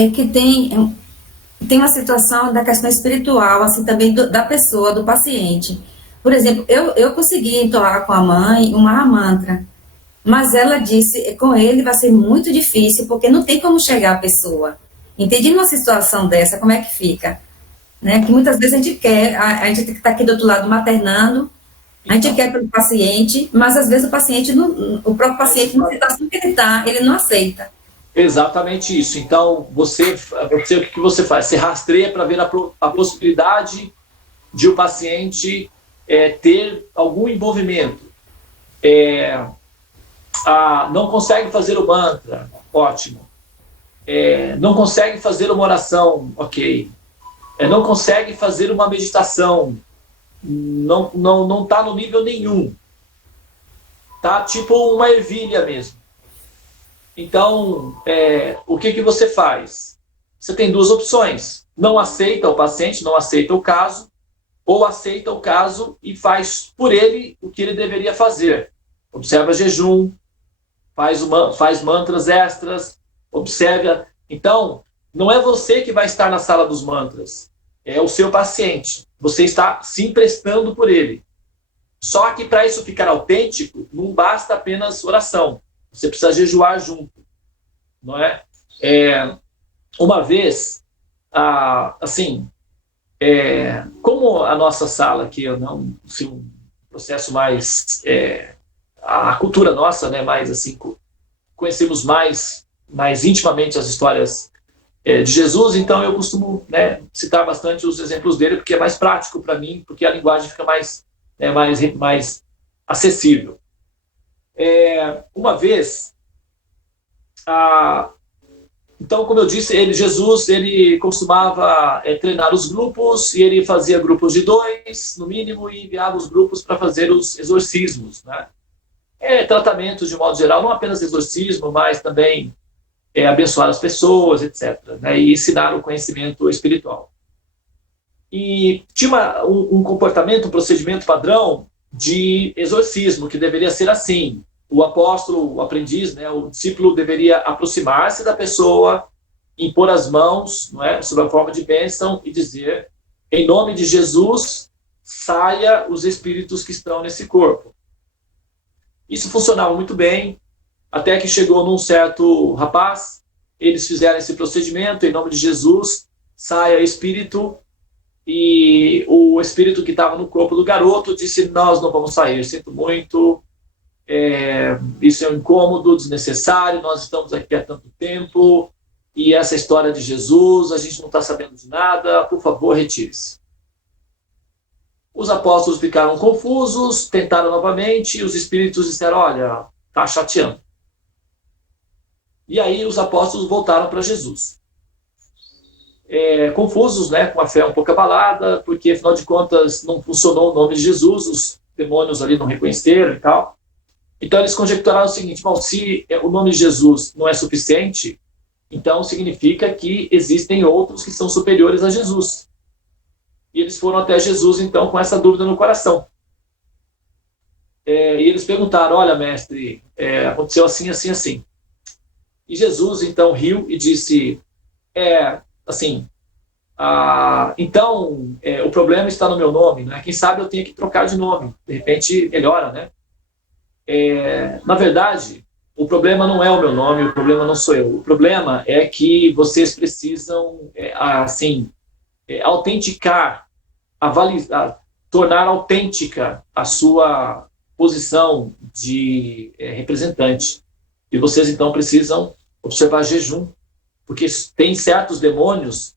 É que tem uma situação da questão espiritual, assim, também da pessoa, do paciente. Por exemplo, eu consegui entoar com a mãe um Mahamantra, mas ela disse, com ele vai ser muito difícil, porque não tem como chegar a pessoa. Entendi numa situação dessa, como é que fica? Né? Que muitas vezes a gente quer, a gente está aqui do outro lado maternando, a gente Então, quer pelo paciente, mas às vezes o paciente, não, o próprio é isso. paciente, na situação que ele está, ele não aceita. Exatamente isso. Então, o que você faz? Você rastreia para ver a possibilidade de o paciente ter algum envolvimento. Não consegue fazer o mantra, ótimo. Não consegue fazer uma oração, ok. Não consegue fazer uma meditação, não está no nível nenhum. Tá tipo uma ervilha mesmo. Então, o que você faz? Você tem duas opções. Não aceita o paciente, não aceita o caso, ou aceita o caso e faz por ele o que ele deveria fazer. Observa jejum, faz mantras extras, observa. Então, não é você que vai estar na sala dos mantras, é o seu paciente. Você está se emprestando por ele. Só que para isso ficar autêntico, não basta apenas oração. Você precisa jejuar junto, não é? Uma vez, assim, como a nossa sala aqui, não, assim, um processo mais, a cultura nossa, né, mais assim, conhecemos mais intimamente as histórias de Jesus, então eu costumo, né, citar bastante os exemplos dele, porque é mais prático para mim, porque a linguagem fica mais acessível. Uma vez, então, como eu disse, Jesus ele costumava treinar os grupos, e ele fazia grupos de 2, no mínimo, e enviava os grupos para fazer os exorcismos, né? Tratamentos de modo geral, não apenas exorcismo, mas também abençoar as pessoas, etc., né? E ensinar o conhecimento espiritual. E tinha um comportamento, um procedimento padrão de exorcismo, que deveria ser assim: o apóstolo, o aprendiz, né, o discípulo deveria aproximar-se da pessoa, impor as mãos, não é, sob a forma de bênção, e dizer: em nome de Jesus, saia os espíritos que estão nesse corpo. Isso funcionava muito bem, até que chegou num certo rapaz, eles fizeram esse procedimento: em nome de Jesus, saia espírito. E o espírito que estava no corpo do garoto disse: nós não vamos sair, sinto muito, isso é um incômodo, desnecessário, nós estamos aqui há tanto tempo, e essa história de Jesus, a gente não está sabendo de nada, por favor, retire-se. Os apóstolos ficaram confusos, tentaram novamente, e os espíritos disseram: olha, está chateando. E aí os apóstolos voltaram para Jesus. Confusos, né, com a fé um pouco abalada, porque afinal de contas não funcionou o nome de Jesus, os demônios ali não reconheceram e tal. Então eles conjecturaram o seguinte: bom, se o nome de Jesus não é suficiente, então significa que existem outros que são superiores a Jesus. E eles foram até Jesus então com essa dúvida no coração. E eles perguntaram: olha, mestre, aconteceu assim, assim, assim. E Jesus então riu e disse: assim, então, o problema está no meu nome, né? Quem sabe eu tenho que trocar de nome, de repente melhora, né? Na verdade, o problema não é o meu nome, o problema não sou eu. O problema é que vocês precisam, autenticar, tornar autêntica a sua posição de representante. E vocês, então, precisam observar jejum, porque tem certos demônios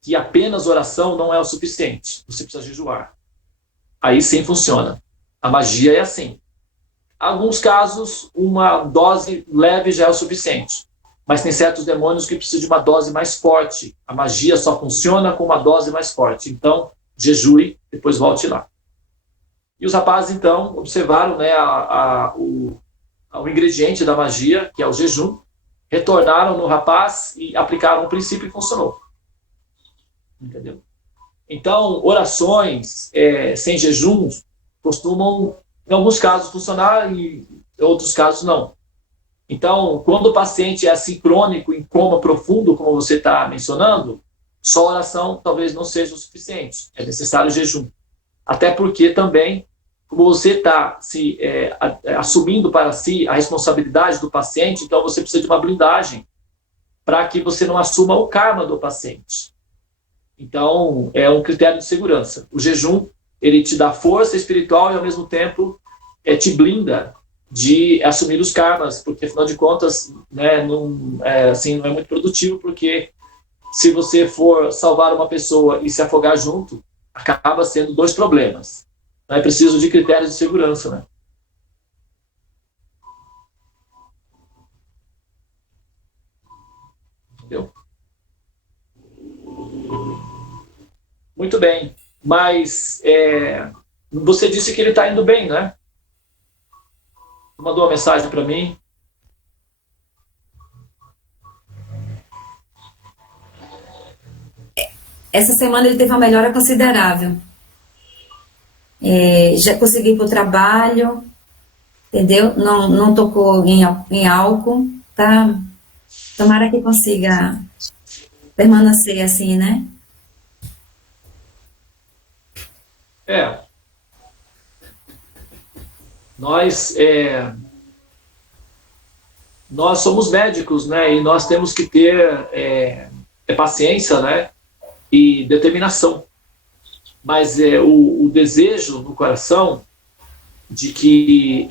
que apenas oração não é o suficiente. Você precisa jejuar. Aí sim funciona. A magia é assim. Em alguns casos, uma dose leve já é o suficiente. Mas tem certos demônios que precisam de uma dose mais forte. A magia só funciona com uma dose mais forte. Então, jejue, depois volte lá. E os rapazes, então, observaram, né, o ingrediente da magia, que é o jejum, retornaram no rapaz e aplicaram o princípio e funcionou. Entendeu? Então, orações sem jejuns costumam, em alguns casos, funcionar e em outros casos não. Então, quando o paciente é assim crônico, em coma profundo, como você está mencionando, só oração talvez não seja o suficiente. É necessário jejum. Até porque também, como você está assumindo para si a responsabilidade do paciente, então você precisa de uma blindagem para que você não assuma o karma do paciente. Então, é um critério de segurança. O jejum, ele te dá força espiritual e, ao mesmo tempo, te blinda de assumir os karmas, porque, afinal de contas, né, não é muito produtivo, porque se você for salvar uma pessoa e se afogar junto, acaba sendo dois problemas. É preciso de critérios de segurança, né? Entendeu? Muito bem. Mas você disse que ele está indo bem, né? Mandou uma mensagem para mim. Essa semana ele teve uma melhora considerável. Já consegui ir para o trabalho, entendeu? Não tocou em álcool, tá? Tomara que consiga permanecer assim, né? Nós, nós somos médicos, né? E nós temos que ter paciência, né? E determinação. Mas o desejo no coração de que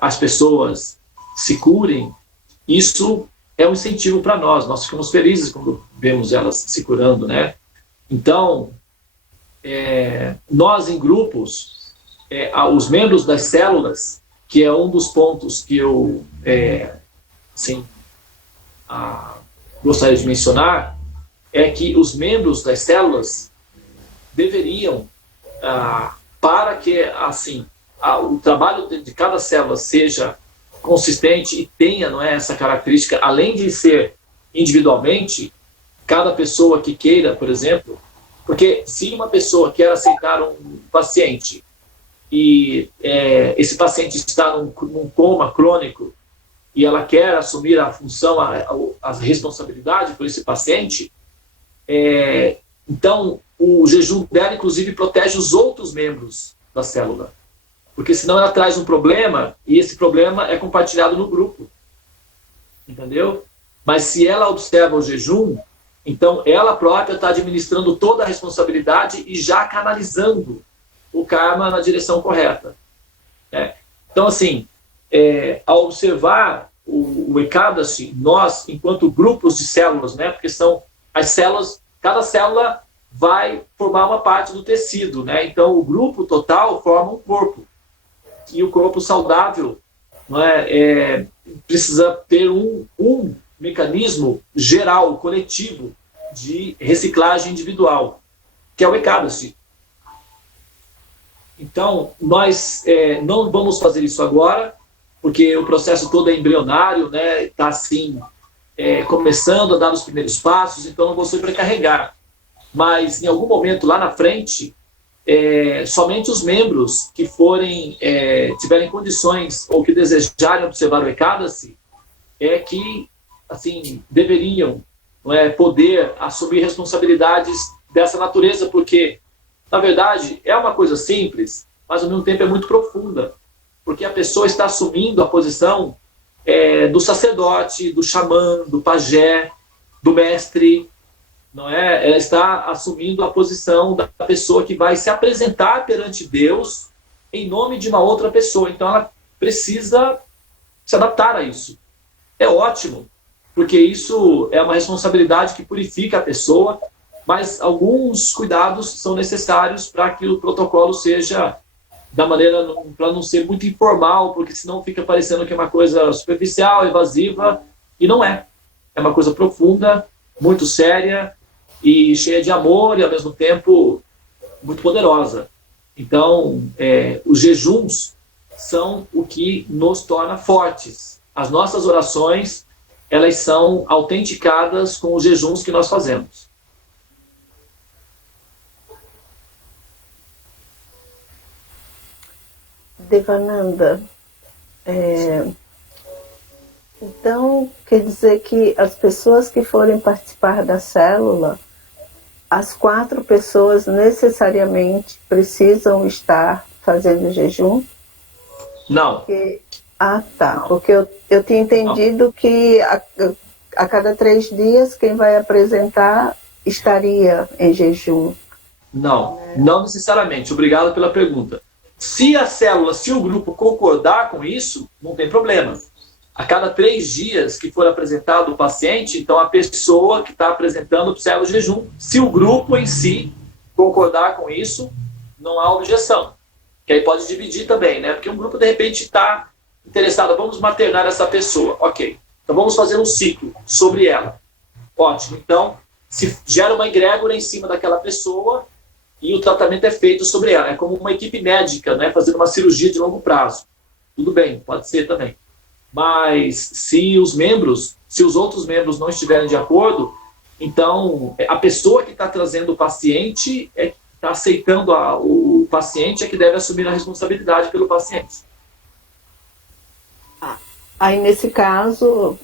as pessoas se curem, isso é um incentivo para nós. Nós ficamos felizes quando vemos elas se curando, né? Então, nós em grupos, os membros das células, que é um dos pontos que eu gostaria de mencionar, é que os membros das células deveriam, para que assim o trabalho de cada célula seja consistente e tenha, não é, essa característica, além de ser individualmente, cada pessoa que queira, por exemplo, porque se uma pessoa quer aceitar um paciente e esse paciente está num coma crônico e ela quer assumir a função, a responsabilidade por esse paciente, então o jejum dela, inclusive, protege os outros membros da célula. Porque senão ela traz um problema e esse problema é compartilhado no grupo. Entendeu? Mas se ela observa o jejum, então ela própria está administrando toda a responsabilidade e já canalizando o karma na direção correta. Né? Então, assim, ao observar o Ekadashi, nós, enquanto grupos de células, né, porque são as células, cada célula vai formar uma parte do tecido, né? Então o grupo total forma um corpo, e o corpo saudável, não precisa ter um mecanismo geral, coletivo, de reciclagem individual, que é o Ekadashi. Então nós não vamos fazer isso agora, porque o processo todo é embrionário, né? Está assim começando a dar os primeiros passos, então não vou sobrecarregar. Mas em algum momento lá na frente, somente os membros que tiverem condições ou que desejarem observar o Ekadashi que assim deveriam poder assumir responsabilidades dessa natureza, porque na verdade é uma coisa simples, mas ao mesmo tempo é muito profunda, porque a pessoa está assumindo a posição do sacerdote, do xamã, do pajé, do mestre. Não é? Ela está assumindo a posição da pessoa que vai se apresentar perante Deus em nome de uma outra pessoa. Então ela precisa se adaptar a isso. É ótimo, porque isso é uma responsabilidade que purifica a pessoa, mas alguns cuidados são necessários para que o protocolo seja da maneira, para não ser muito informal, porque senão fica parecendo que é uma coisa superficial, evasiva, e não é. É uma coisa profunda, muito séria, e cheia de amor e, ao mesmo tempo, muito poderosa. Então, os jejuns são o que nos torna fortes. As nossas orações, elas são autenticadas com os jejuns que nós fazemos. Devananda, Então, quer dizer que as pessoas que forem participar da célula, as 4 pessoas necessariamente precisam estar fazendo jejum? Não. Porque, tá. Porque eu tinha entendido que a cada 3 dias quem vai apresentar estaria em jejum. Não necessariamente. Obrigado pela pergunta. Se a célula, se o grupo concordar com isso, não tem problema. A cada 3 dias que for apresentado o paciente, então a pessoa que está apresentando observa o jejum. Se o grupo em si concordar com isso, não há objeção. Que aí pode dividir também, né? Porque um grupo, de repente, está interessado, vamos maternar essa pessoa. Ok. Então vamos fazer um ciclo sobre ela. Ótimo. Então, se gera uma egrégora em cima daquela pessoa e o tratamento é feito sobre ela. É como uma equipe médica, né? Fazendo uma cirurgia de longo prazo. Tudo bem, pode ser também. Mas se os outros membros não estiverem de acordo, então a pessoa que está trazendo o paciente, está aceitando o paciente, é que deve assumir a responsabilidade pelo paciente. Aí nesse caso,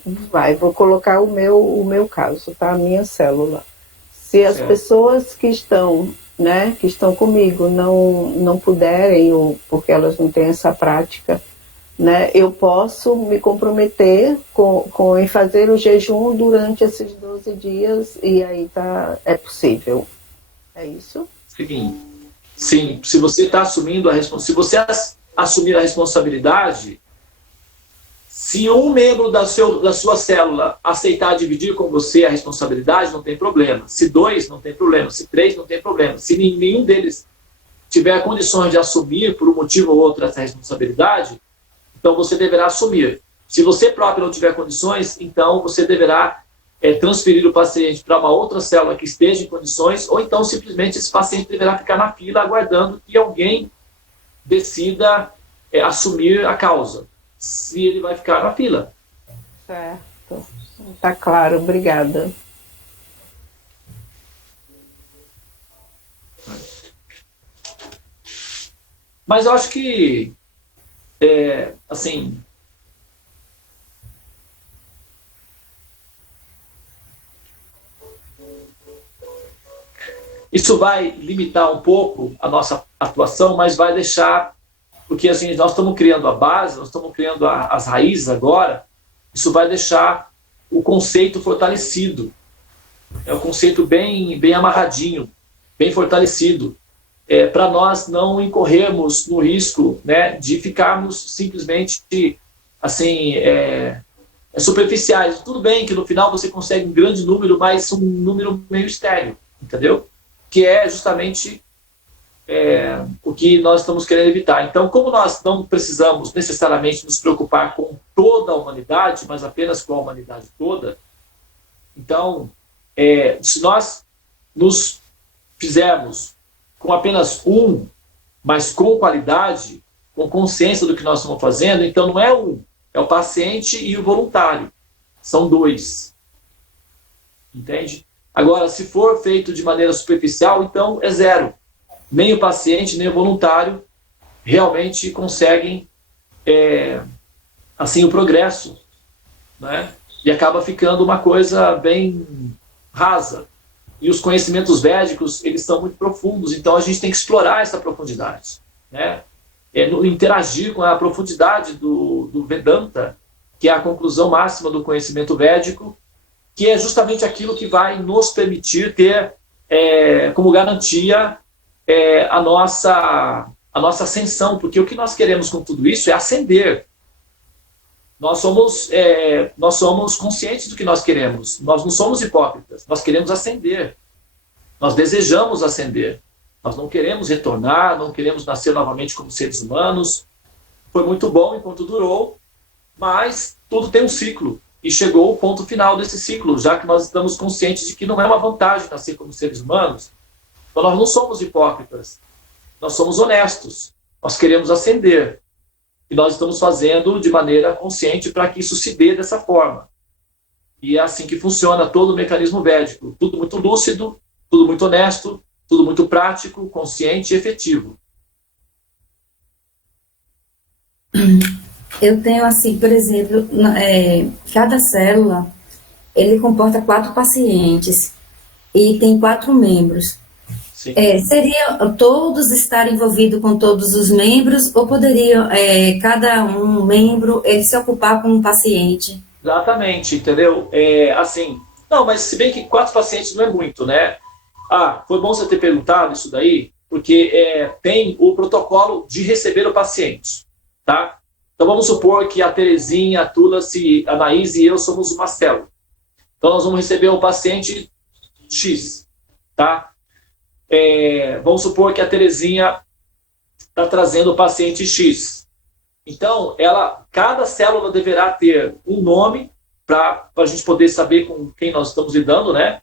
vou colocar o meu caso, tá? A minha célula. Se as pessoas que estão, né, que estão comigo não puderem, ou porque elas não têm essa prática, né, eu posso me comprometer em fazer o jejum durante esses 12 dias e aí é possível. É isso? Sim, se você está assumindo se você assumir a responsabilidade, se um membro da sua célula aceitar dividir com você a responsabilidade, não tem problema. Se 2, não tem problema. Se 3, não tem problema. Se nenhum deles tiver condições de assumir, por um motivo ou outro, essa responsabilidade, então você deverá assumir. Se você próprio não tiver condições, então você deverá transferir o paciente para uma outra célula que esteja em condições, ou então simplesmente esse paciente deverá ficar na fila aguardando que alguém decida assumir a causa, se ele vai ficar na fila. Certo. Tá claro, obrigada. Mas eu acho que assim, isso vai limitar um pouco a nossa atuação, mas vai deixar, porque assim, nós estamos criando a base, nós estamos criando as raízes agora, isso vai deixar o conceito fortalecido. É um conceito bem amarradinho, bem fortalecido, para nós não incorrermos no risco, né, de ficarmos simplesmente assim, superficiais. Tudo bem que no final você consegue um grande número, mas um número meio estéril, entendeu? Que é justamente o que nós estamos querendo evitar. Então, como nós não precisamos necessariamente nos preocupar com toda a humanidade, mas apenas com a humanidade toda, então, se nós nos fizermos com apenas mas com qualidade, com consciência do que nós estamos fazendo, então não é é o paciente e o voluntário. São 2. Entende? Agora, se for feito de maneira superficial, então é 0. Nem o paciente, nem o voluntário realmente conseguem assim, o progresso, né? E acaba ficando uma coisa bem rasa. E os conhecimentos védicos, eles são muito profundos, então a gente tem que explorar essa profundidade, né? Interagir com a profundidade do Vedanta, que é a conclusão máxima do conhecimento védico, que é justamente aquilo que vai nos permitir ter como garantia a nossa ascensão, porque o que nós queremos com tudo isso é ascender. Nós somos conscientes do que nós queremos, nós não somos hipócritas, nós queremos ascender, nós desejamos ascender, nós não queremos retornar, não queremos nascer novamente como seres humanos. Foi muito bom enquanto durou, mas tudo tem um ciclo, e chegou o ponto final desse ciclo, já que nós estamos conscientes de que não é uma vantagem nascer como seres humanos. Então nós não somos hipócritas, nós somos honestos, nós queremos ascender. E nós estamos fazendo de maneira consciente para que isso se dê dessa forma. E é assim que funciona todo o mecanismo védico. Tudo muito lúcido, tudo muito honesto, tudo muito prático, consciente e efetivo. Eu tenho assim, por exemplo, cada célula, ele comporta 4 pacientes e tem 4 membros. Sim. Seria todos estar envolvidos com todos os membros ou poderia cada um membro ele se ocupar com um paciente? Exatamente, entendeu? Assim, não, mas se bem que 4 pacientes não é muito, né? Ah, foi bom você ter perguntado isso daí, porque tem o protocolo de receber o paciente, tá? Então vamos supor que a Terezinha, a Tula, a Anaís e eu somos uma célula. Então nós vamos receber o paciente X, tá? Vamos supor que a Terezinha está trazendo o paciente X. Então, cada célula deverá ter um nome para a gente poder saber com quem nós estamos lidando, né?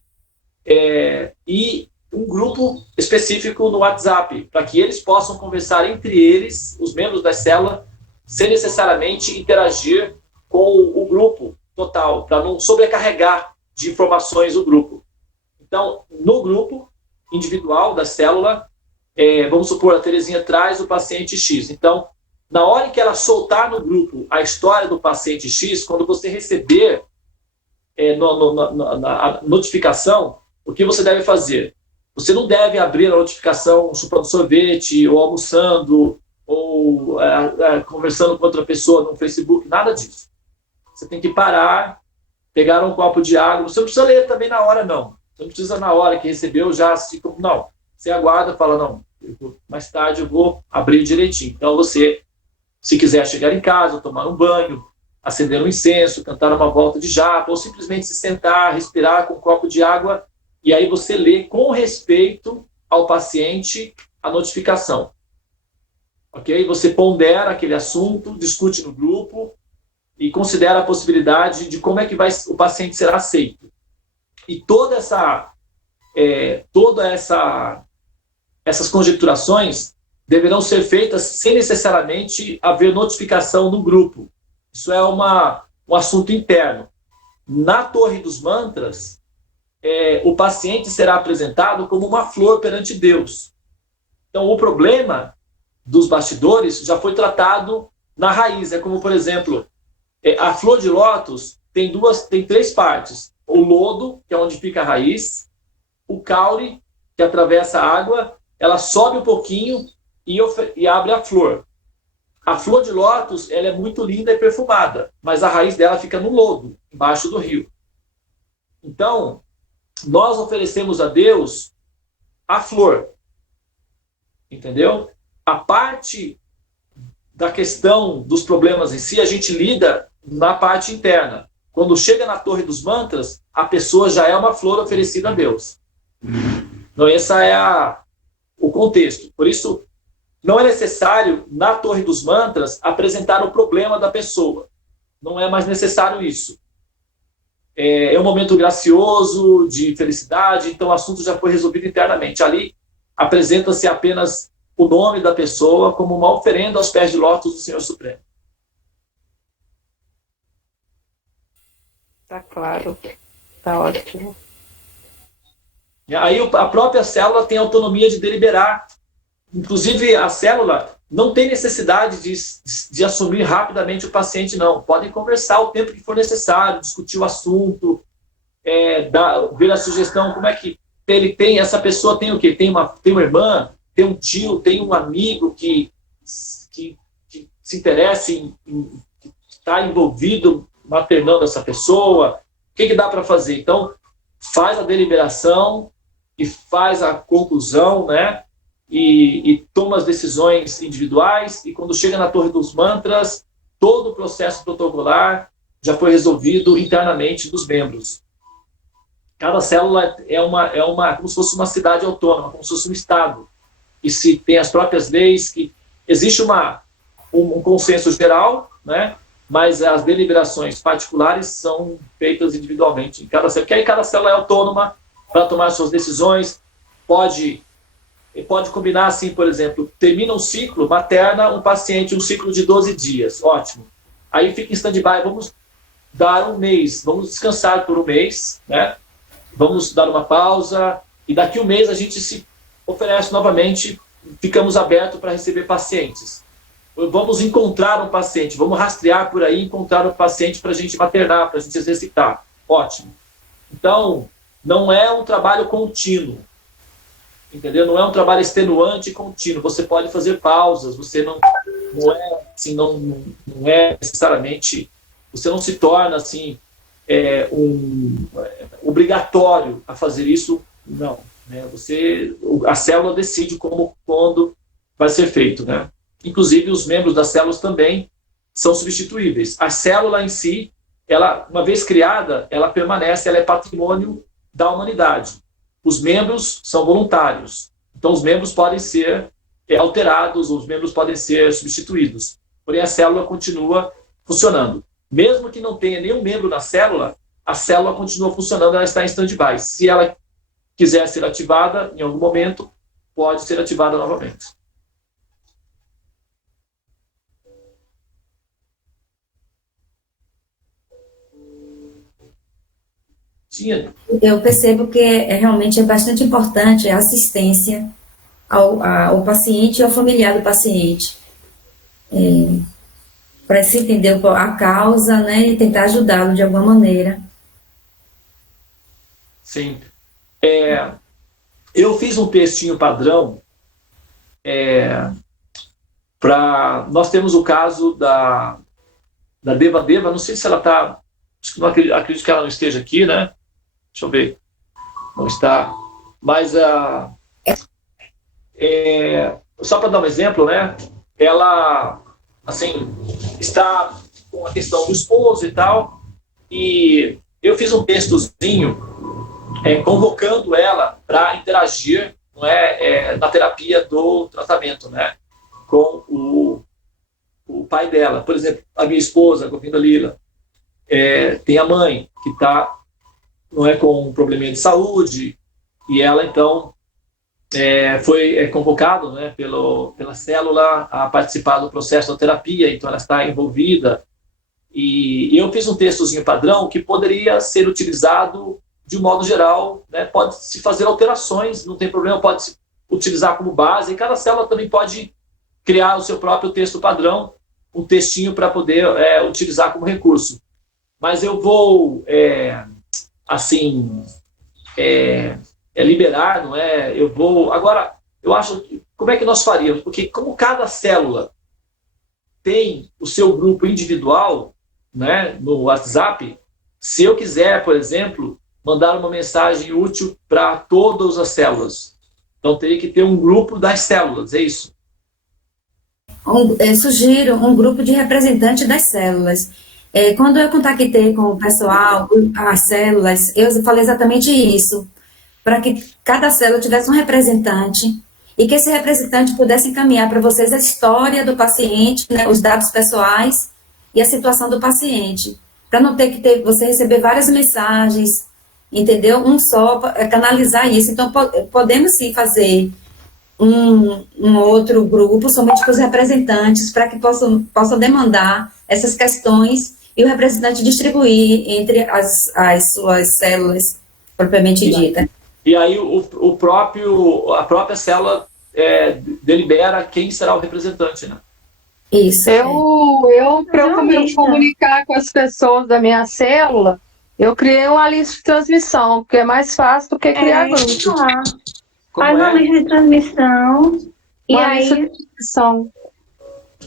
E um grupo específico no WhatsApp, para que eles possam conversar entre eles, os membros da célula, sem necessariamente interagir com o grupo total, para não sobrecarregar de informações o grupo. Então, no grupo individual da célula, vamos supor, a Terezinha traz o paciente X. Então, na hora em que ela soltar no grupo a história do paciente X, quando você receber a notificação, o que você deve fazer? Você não deve abrir a notificação chupando sorvete, ou almoçando, ou conversando com outra pessoa no Facebook, nada disso. Você tem que parar, pegar um copo de água. Você não precisa ler também na hora, não. Você não precisa, na hora que recebeu, já assistir. Não. Você aguarda e fala, não, mais tarde eu vou abrir direitinho. Então você, se quiser chegar em casa, tomar um banho, acender um incenso, cantar uma volta de japa, ou simplesmente se sentar, respirar com um copo de água, e aí você lê com respeito ao paciente a notificação. Ok? Você pondera aquele assunto, discute no grupo e considera a possibilidade de como é que o paciente será aceito. E essas conjecturações deverão ser feitas sem necessariamente haver notificação no grupo. Isso é um assunto interno. Na Torre dos Mantras, o paciente será apresentado como uma flor perante Deus. Então, o problema dos bastidores já foi tratado na raiz. É como, por exemplo, a flor de lótus tem 3 partes. O lodo, que é onde fica a raiz, o caule, que atravessa a água, ela sobe um pouquinho e abre a flor. A flor de lótus, ela é muito linda e perfumada, mas a raiz dela fica no lodo, embaixo do rio. Então, nós oferecemos a Deus a flor, entendeu? A parte da questão dos problemas em si, a gente lida na parte interna. Quando chega na Torre dos Mantras, a pessoa já é uma flor oferecida a Deus. Então, esse é o contexto. Por isso, não é necessário, na Torre dos Mantras, apresentar o problema da pessoa. Não é mais necessário isso. É um momento gracioso, de felicidade, então o assunto já foi resolvido internamente. Ali, apresenta-se apenas o nome da pessoa como uma oferenda aos pés de lótus do Senhor Supremo. Tá claro. Tá ótimo. E aí a própria célula tem autonomia de deliberar. Inclusive, a célula não tem necessidade de assumir rapidamente o paciente, não. Podem conversar o tempo que for necessário, discutir o assunto, ver a sugestão, como é que ele tem, essa pessoa tem o quê? Tem uma irmã, tem um tio, tem um amigo que se interessa que está envolvido maternando essa pessoa. O que dá para fazer? Então, faz a deliberação e faz a conclusão, né? E toma as decisões individuais, e quando chega na Torre dos Mantras, todo o processo protocolar já foi resolvido internamente dos membros. Cada célula é como se fosse uma cidade autônoma, como se fosse um estado. E se tem as próprias leis, que existe um consenso geral, né? Mas as deliberações particulares são feitas individualmente em cada célula, porque aí cada célula é autônoma para tomar suas decisões. Pode combinar assim, por exemplo, termina um ciclo, materna um paciente, um ciclo de 12 dias, ótimo. Aí fica em stand-by, vamos dar um mês, vamos descansar por um mês, né? Vamos dar uma pausa, e daqui um mês a gente se oferece novamente, ficamos abertos para receber pacientes. vamos encontrar um paciente, vamos rastrear por aí, encontrar um paciente para a gente maternar, para a gente exercitar. Ótimo. Então, não é um trabalho contínuo, entendeu? Não é um trabalho extenuante e contínuo. Você pode fazer pausas, você não é assim, não é necessariamente, você não se torna assim obrigatório a fazer isso, não. Né? A célula decide quando vai ser feito, né? Inclusive, os membros das células também são substituíveis. A célula em si, ela, uma vez criada, ela permanece, ela é patrimônio da humanidade. Os membros são voluntários. Então, os membros podem ser alterados, os membros podem ser substituídos. Porém, a célula continua funcionando. Mesmo que não tenha nenhum membro na célula, a célula continua funcionando, ela está em stand-by. Se ela quiser ser ativada em algum momento, pode ser ativada novamente. Eu percebo que realmente é bastante importante a assistência ao paciente e ao familiar do paciente, para se entender a causa, né, e tentar ajudá-lo de alguma maneira. Sim. Eu fiz um textinho padrão nós temos o caso da Deva Deva, não sei se ela está, acredito que ela não esteja aqui, né? Deixa eu ver. Não está. Mas só para dar um exemplo, né? Ela, assim, está com a questão do esposo e tal, e eu fiz um textozinho convocando ela para interagir, não na terapia do tratamento, né? Com o pai dela. Por exemplo, a minha esposa, a Govinda Lila, tem a mãe que está com um probleminha de saúde, e ela, então, foi convocada, né, pela célula a participar do processo da terapia, então ela está envolvida. E eu fiz um textozinho padrão que poderia ser utilizado de um modo geral, né, pode-se fazer alterações, não tem problema, pode-se utilizar como base, e cada célula também pode criar o seu próprio texto padrão, um textinho para poder utilizar como recurso. Mas eu vou... liberar, não é? Agora, eu acho, como é que nós faríamos? Porque como cada célula tem o seu grupo individual, né, no WhatsApp, se eu quiser, por exemplo, mandar uma mensagem útil para todas as células, então teria que ter um grupo das células, é isso? Sugiro um grupo de representantes das células. Quando eu contactei com o pessoal, as células, eu falei exatamente isso, para que cada célula tivesse um representante e que esse representante pudesse encaminhar para vocês a história do paciente, né, os dados pessoais e a situação do paciente, para não ter que você receber várias mensagens, entendeu? Um só, canalizar isso. Então, podemos sim fazer um outro grupo, somente com os representantes, para que possam demandar essas questões e o representante distribuir entre as suas células propriamente dita. E aí a própria célula delibera quem será o representante, né? Isso. Para eu me comunicar com as pessoas da minha célula, eu criei uma lista de transmissão, porque é mais fácil do que criar grupo. Faz uma lista de transmissão. E aí. Lista de transmissão.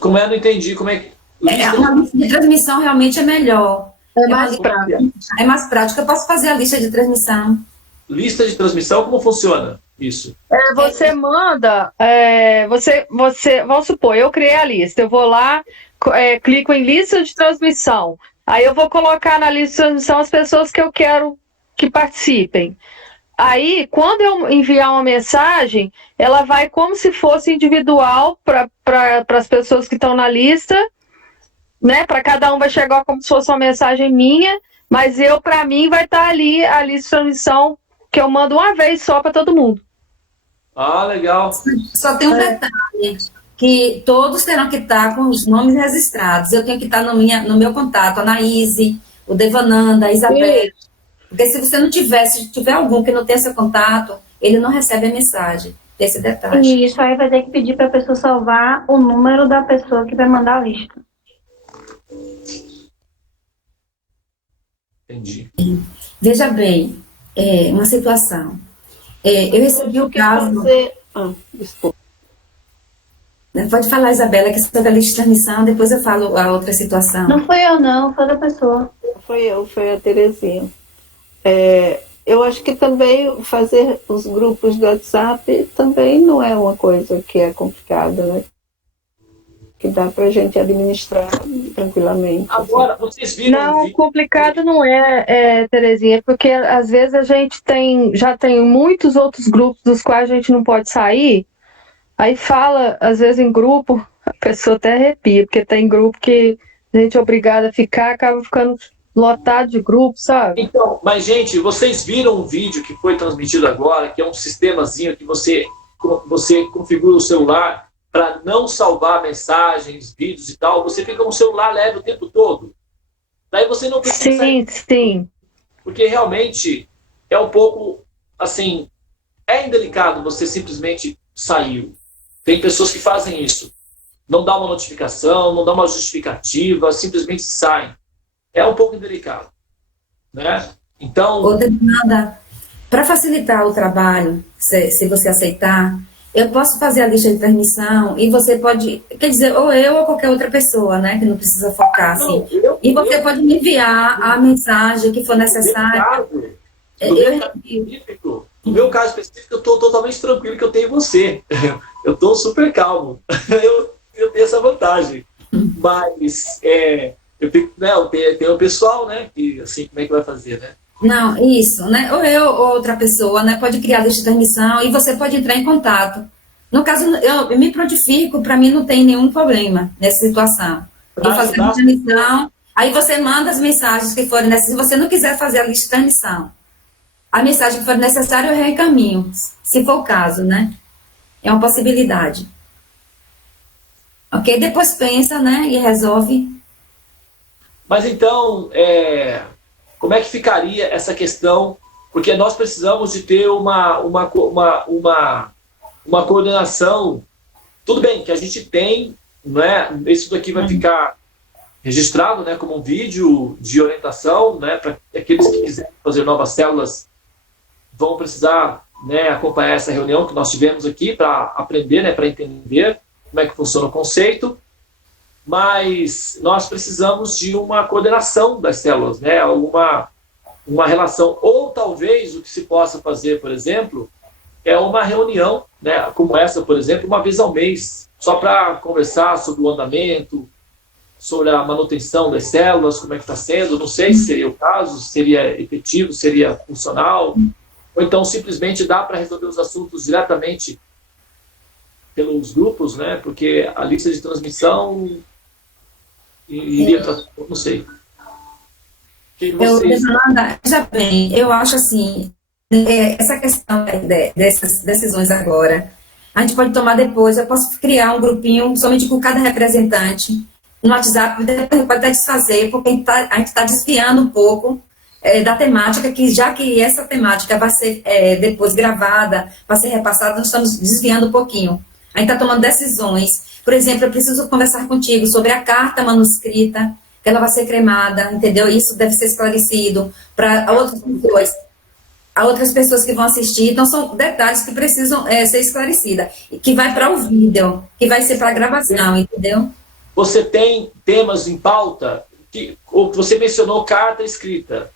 Como é? Não entendi. Como é que. Uma lista de transmissão realmente é melhor. É mais prático. É mais prático. Eu posso fazer a lista de transmissão. Lista de transmissão, como funciona isso? Você manda, vamos supor, eu criei a lista, eu vou lá, clico em lista de transmissão, aí eu vou colocar na lista de transmissão as pessoas que eu quero que participem. Aí, quando eu enviar uma mensagem, ela vai como se fosse individual para as pessoas que estão na lista, né? Para cada um vai chegar como se fosse uma mensagem minha, mas para mim, vai estar ali a lista de transmissão que eu mando uma vez só para todo mundo. Ah, legal. Só tem um detalhe, que todos terão que estar com os nomes registrados. Eu tenho que estar no meu contato, a Anaíse, o Devananda, a Isabel. Porque se você não tiver, se tiver algum que não tenha seu contato, ele não recebe a mensagem. ter esse detalhe. E isso aí vai ter que pedir para a pessoa salvar o número da pessoa que vai mandar a lista. Entendi. Veja bem, uma situação. Eu recebi o caso... Desculpa. Pode falar, Isabela, que sobre a lista de transmissão, depois eu falo a outra situação. Não fui eu não, foi da pessoa. Foi a Terezinha. Eu acho que também fazer os grupos do WhatsApp também não é uma coisa que é complicada, né? Que dá pra gente administrar tranquilamente. Agora, vocês viram um Não, vídeo... complicado não é, Terezinha, porque às vezes a gente já tem muitos outros grupos dos quais a gente não pode sair, aí fala, às vezes em grupo, a pessoa até arrepia, porque tem grupo que a gente é obrigada a ficar, acaba ficando lotado de grupo, sabe? Então, mas gente, vocês viram um vídeo que foi transmitido agora, que é um sistemazinho que você configura o celular para não salvar mensagens, vídeos e tal, você fica com o celular leve o tempo todo. Daí você não precisa sair, Sim. porque realmente é um pouco, assim, é indelicado você simplesmente sair. Tem pessoas que fazem isso. Não dá uma notificação, não dá uma justificativa, simplesmente saem. É um pouco indelicado, né? Então... Outra demanda, para facilitar o trabalho, se você aceitar, eu posso fazer a lista de transmissão e você pode, quer dizer, ou eu ou qualquer outra pessoa, né, que não precisa focar, assim. E você pode me enviar a mensagem que for necessária. No meu caso específico, eu estou totalmente tranquilo que eu tenho você. Eu estou super calmo. Eu tenho essa vantagem. Mas eu tenho o pessoal, né? Que, assim, como é que vai fazer, né? Não, isso, né? Ou eu ou outra pessoa, né? Pode criar a lista de transmissão e você pode entrar em contato. No caso, eu me prontifico, para mim não tem nenhum problema nessa situação. Eu fazer a lista de transmissão, aí você manda as mensagens que forem necessárias. Se você não quiser fazer a lista de transmissão, a mensagem que for necessária eu reencaminho, se for o caso, né? É uma possibilidade. Ok? Depois pensa, né? E resolve. Mas então, como é que ficaria essa questão? Porque nós precisamos de ter uma coordenação. Tudo bem que a gente tem, né? Isso daqui vai ficar registrado, né, como um vídeo de orientação, né, para aqueles que quiserem fazer novas células vão precisar, né, acompanhar essa reunião que nós tivemos aqui para aprender, né, para entender como é que funciona o conceito. Mas nós precisamos de uma coordenação das células, né, uma relação. Ou talvez o que se possa fazer, por exemplo, é uma reunião, né, como essa, por exemplo, uma vez ao mês, só para conversar sobre o andamento, sobre a manutenção das células, como é que está sendo. Não sei se seria o caso, seria efetivo, seria funcional, ou então simplesmente dá para resolver os assuntos diretamente pelos grupos, né, porque a lista de transmissão iria para... não sei. Veja bem, eu acho assim, essa questão dessas decisões agora, a gente pode tomar depois. Eu posso criar um grupinho somente com cada representante no WhatsApp, depois pode até desfazer, porque a gente está desviando um pouco da temática, já que essa temática vai ser depois gravada, vai ser repassada, nós estamos desviando um pouquinho. A gente está tomando decisões. Por exemplo, eu preciso conversar contigo sobre a carta manuscrita, que ela vai ser cremada, entendeu? Isso deve ser esclarecido para outras pessoas que vão assistir. Então, são detalhes que precisam ser esclarecidos. Que vai para o vídeo, que vai ser para a gravação, entendeu? Você tem temas em pauta? Você mencionou carta escrita.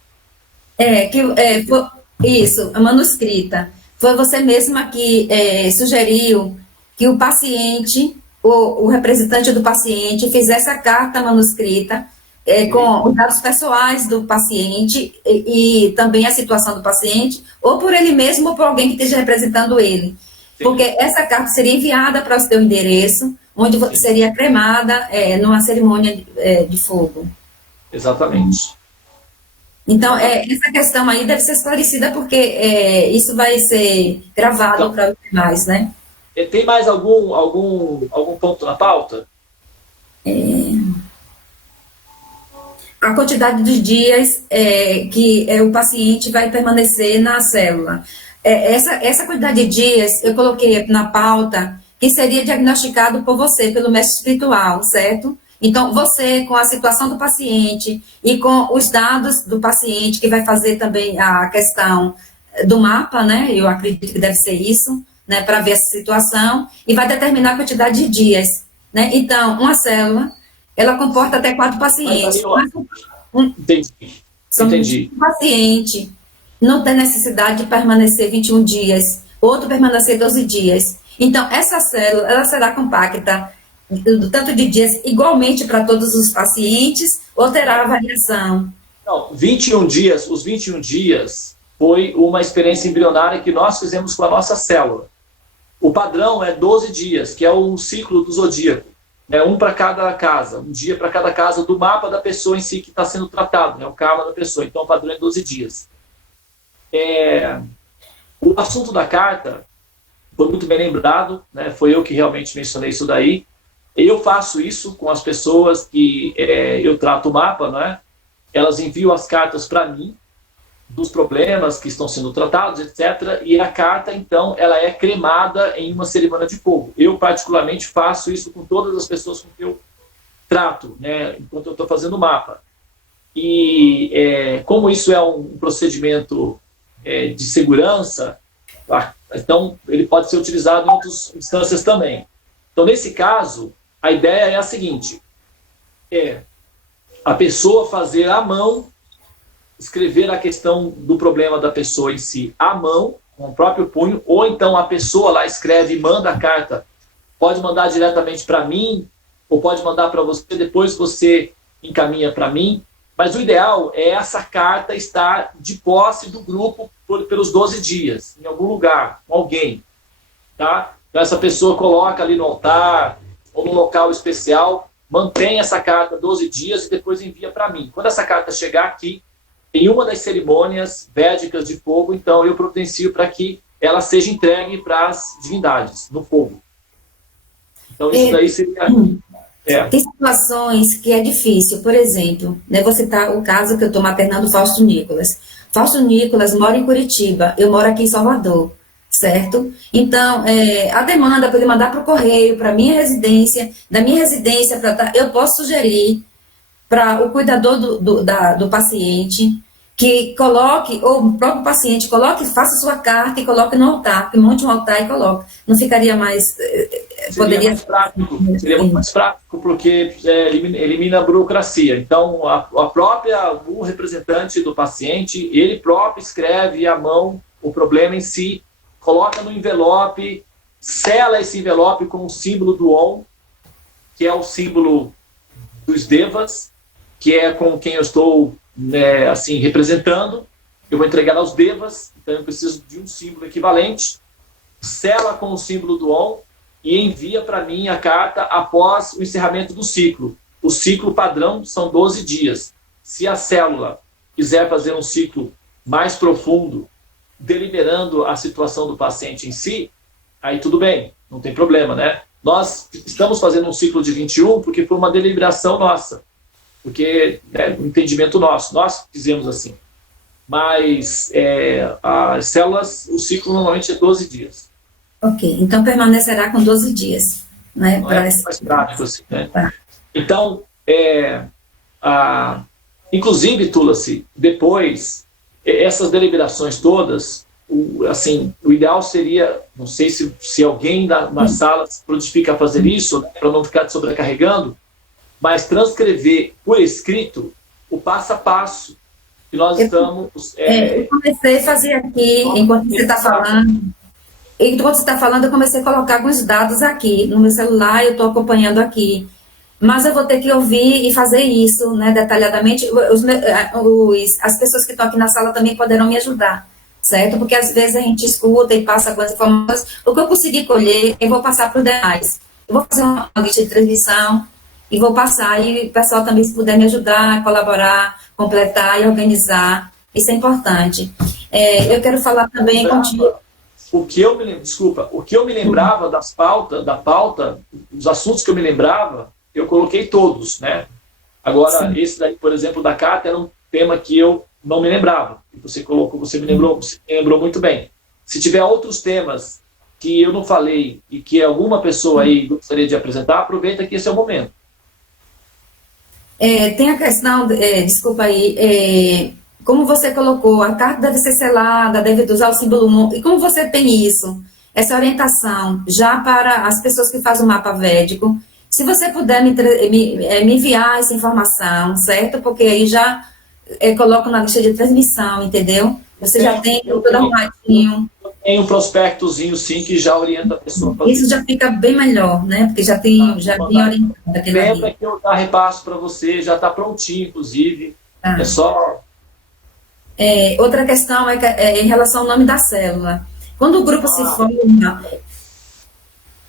Isso, a manuscrita. Foi você mesma que sugeriu que o paciente, o representante do paciente, fizesse a carta manuscrita com os dados pessoais do paciente e também a situação do paciente, ou por ele mesmo ou por alguém que esteja representando ele. Sim. Porque essa carta seria enviada para o seu endereço, onde Sim. seria cremada numa cerimônia de fogo. Exatamente. Então, essa questão aí deve ser esclarecida, porque isso vai ser gravado para os demais, né? Tem mais algum ponto na pauta? A quantidade dos dias que o paciente vai permanecer na célula. essa quantidade de dias eu coloquei na pauta que seria diagnosticado por você, pelo mestre espiritual, certo? Então, você, com a situação do paciente e com os dados do paciente, que vai fazer também a questão do mapa, né? Eu acredito que deve ser isso, né? Para ver essa situação, e vai determinar a quantidade de dias, né? Então, uma célula, ela comporta até 4 pacientes. Entendi. São Entendi. Um paciente não tem necessidade de permanecer 21 dias, outro permanecer 12 dias. Então, essa célula, ela será compacta do tanto de dias igualmente para todos os pacientes, ou terá variação? Não, 21 dias, os 21 dias foi uma experiência embrionária que nós fizemos com a nossa célula. O padrão é 12 dias, que é um ciclo do zodíaco. É um para cada casa, um dia para cada casa do mapa da pessoa em si que está sendo tratado, né, o karma da pessoa. Então, o padrão é 12 dias. O assunto da carta foi muito bem lembrado, né, foi eu que realmente mencionei isso daí. Eu faço isso com as pessoas que eu trato o mapa, né? Elas enviam as cartas para mim, dos problemas que estão sendo tratados, etc. E a carta, então, ela é cremada em uma cerimônia de fogo. Eu, particularmente, faço isso com todas as pessoas com que eu trato, né, enquanto eu estou fazendo o mapa. E como isso é um procedimento de segurança, então ele pode ser utilizado em outras instâncias também. Então, nesse caso, a ideia é a seguinte: a pessoa fazer à mão, escrever a questão do problema da pessoa em si à mão, com o próprio punho, ou então a pessoa lá escreve e manda a carta. Pode mandar diretamente para mim, ou pode mandar para você, depois você encaminha para mim. Mas o ideal é essa carta estar de posse do grupo pelos 12 dias, em algum lugar, com alguém. Tá? Então essa pessoa coloca ali no altar, ou no local especial, mantém essa carta 12 dias e depois envia para mim. Quando essa carta chegar aqui, em uma das cerimônias védicas de fogo, então eu providencio para que ela seja entregue para as divindades, no fogo. Então isso daí seria... Tem situações que é difícil, por exemplo, né, vou citar o caso que eu estou maternando, Fausto Nicolas. Fausto Nicolas mora em Curitiba, eu moro aqui em Salvador, certo? Então, a demanda para ele mandar para o correio, para minha residência, da minha residência, eu posso sugerir para o cuidador do paciente que coloque, ou o próprio paciente coloque, faça sua carta e coloque no altar, que monte um altar e coloque. Não ficaria mais... Seria mais prático, seria muito mais prático, porque elimina a burocracia. Então, o representante do paciente, ele próprio escreve à mão o problema em si, coloca no envelope, sela esse envelope com o símbolo do Om, que é o símbolo dos devas, que é com quem eu estou assim, representando. Eu vou entregar aos devas, então eu preciso de um símbolo equivalente, sela com o símbolo do Om e envia para mim a carta após o encerramento do ciclo. O ciclo padrão são 12 dias. Se a célula quiser fazer um ciclo mais profundo, deliberando a situação do paciente em si, aí tudo bem, não tem problema, né? Nós estamos fazendo um ciclo de 21 porque foi uma deliberação nossa, porque um entendimento nosso, nós fizemos assim. Mas as células, o ciclo normalmente é 12 dias. Ok, então permanecerá com 12 dias. Né, não é mais prático assim, né? Tá. Então, inclusive, Tulasi, depois, essas deliberações todas, o ideal seria, não sei se alguém na sala se prontifica a fazer isso, né, para não ficar sobrecarregando, mas transcrever por escrito o passo a passo que nós estamos... eu comecei a fazer aqui, enquanto você está falando. Enquanto você está falando, eu comecei a colocar alguns dados aqui no meu celular, eu estou acompanhando aqui. Mas eu vou ter que ouvir e fazer isso, né, detalhadamente. As pessoas que estão aqui na sala também poderão me ajudar, certo? Porque às vezes a gente escuta e passa algumas informações. O que eu conseguir colher, eu vou passar para os demais. Eu vou fazer uma lista de transmissão e vou passar. E o pessoal também, se puder me ajudar, colaborar, completar e organizar. Isso é importante. Eu quero falar também contigo. O que eu me lembrava da pauta, os assuntos que eu me lembrava, eu coloquei todos, né? Agora, sim, esse daí, por exemplo, da carta, era um tema que eu não me lembrava. E você me lembrou muito bem. Se tiver outros temas que eu não falei e que alguma pessoa aí gostaria de apresentar, aproveita que esse é o momento. Tem a questão, desculpa aí, como você colocou, a carta deve ser selada, deve usar o símbolo e como você tem isso, essa orientação, já para as pessoas que fazem o mapa védico, se você puder me enviar essa informação, certo? Porque aí já coloco na lista de transmissão, entendeu? Você já tem tudo arrumadinho. Tem um prospectozinho, sim, que já orienta a pessoa a fazer. Isso já fica bem melhor, né? Porque já tem orientado aquele ali. Lembra que eu já repasso para você, já está prontinho, inclusive. É só... outra questão é em relação ao nome da célula. Quando o grupo se forma...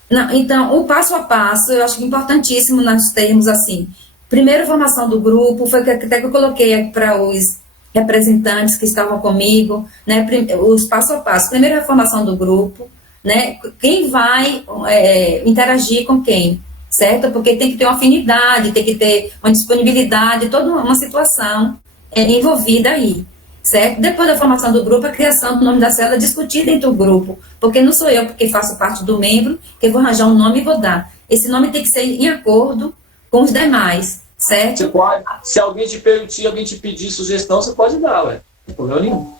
Não, então, o passo a passo, eu acho importantíssimo nos termos assim. Primeira formação do grupo, foi até que eu coloquei para os representantes que estavam comigo, né, os passo a passo. Primeira formação do grupo, né, quem vai interagir com quem, certo? Porque tem que ter uma afinidade, tem que ter uma disponibilidade, toda uma situação envolvida aí, certo? Depois da formação do grupo, a criação do nome da célula, discutir dentro do grupo, porque não sou eu, porque faço parte do membro, que eu vou arranjar um nome e vou dar. Esse nome tem que ser em acordo com os demais, certo? Você pode, se alguém te pedir sugestão, você pode dar, ué. Não tem problema nenhum.